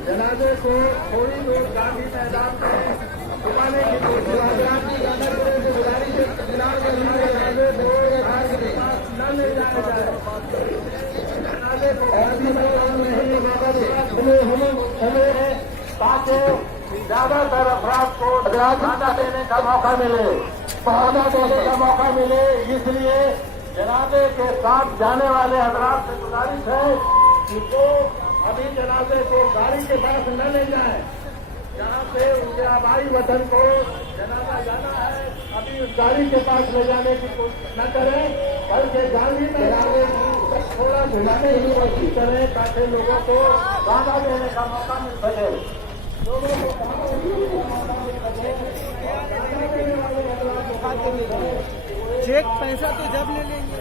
जनाजे को थोड़ी दूर गांधी मैदान में घुमाने की कोशिश गुजारिश है। जनाजे को न ले जाया जाए। जनाजे को ताकि ज्यादातर अफराद को खाना देने का मौका मिले, पौधा देने का मौका मिले। इसलिए जनाजे के साथ जाने वाले हजरात से गुजारिश है कि वो अभी जनाजे को गाड़ी के पास न ले जाए, जहाँ से उनके आबाई वतन को जनाजा जाना है। अभी उस गाड़ी के पास ले जाने की कोशिश न करें, बल्कि गाड़ी में थोड़ा झुलाने की कोशिश करें ताकि लोगों को बाधा देने का मौका मिल सके। लोगों को चेक पैसा तो जब ले लेंगे।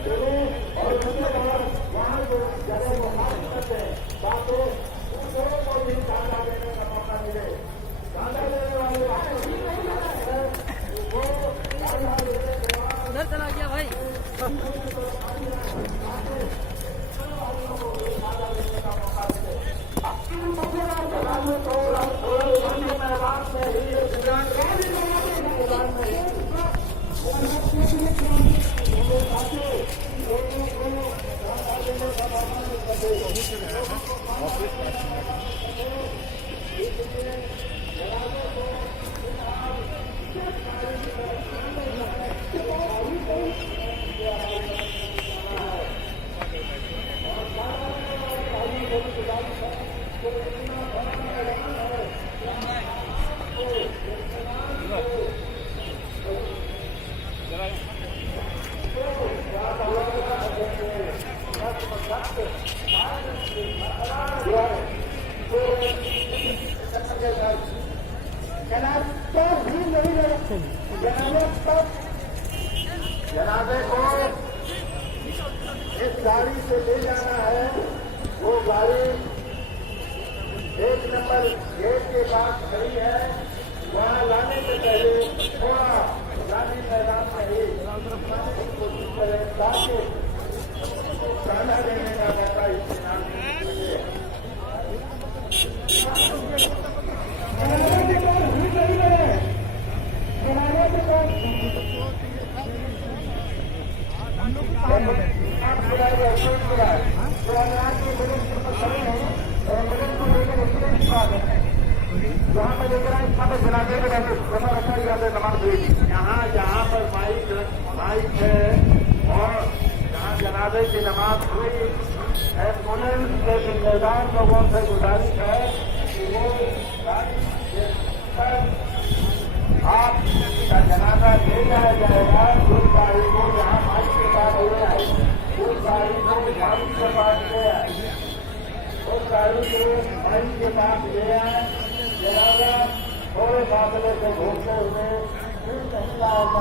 उधर चला गया भाई। जनाजे को इस गाड़ी से ले जाना है। वो गाड़ी 1 नंबर गेट के पास खड़ी है। वहाँ लाने से पहले थोड़ा गाड़ी मैदान में ही कोशिश करें ताकि खाना देने का मौका इस्तेमाल यहाँ जहाँ पर माइक है और जहाँ जनाजे की नमाज हुई एम्बुलेंस के जिम्मेदार लोगों से गुजारिश है कि वो आपका जनाजा ले जाया जाएगा। उस गाड़ी को जहाँ माइक के पास ले आए, उस गाड़ी को माइक के पास ले आए, उस गाड़ी को माइक के पास ले आए। जनाजा थोड़े फासले से घूमते हुए फिर नहीं आएगा।